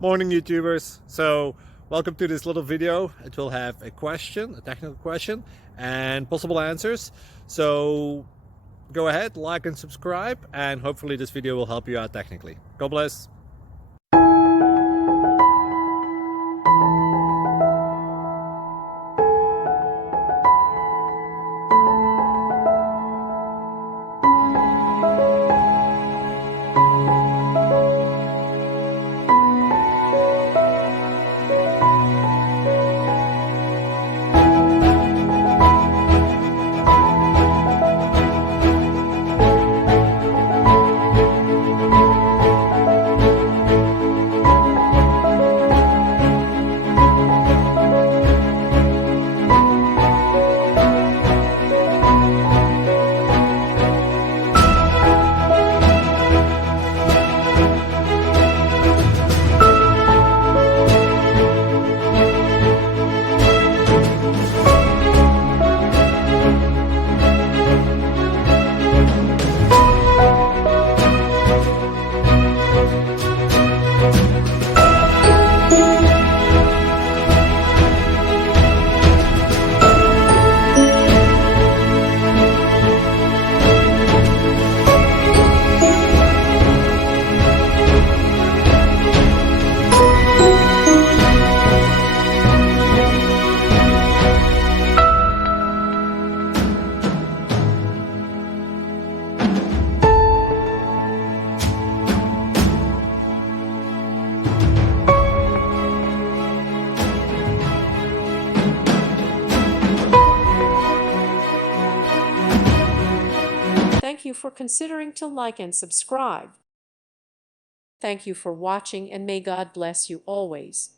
Morning YouTubers. So welcome to this little video. It will have a question, a technical question, and possible answers. So go ahead, like and subscribe, and hopefully this video will help you out technically. God bless. Thank you for considering to like and subscribe. Thank you for watching, and may God bless you always.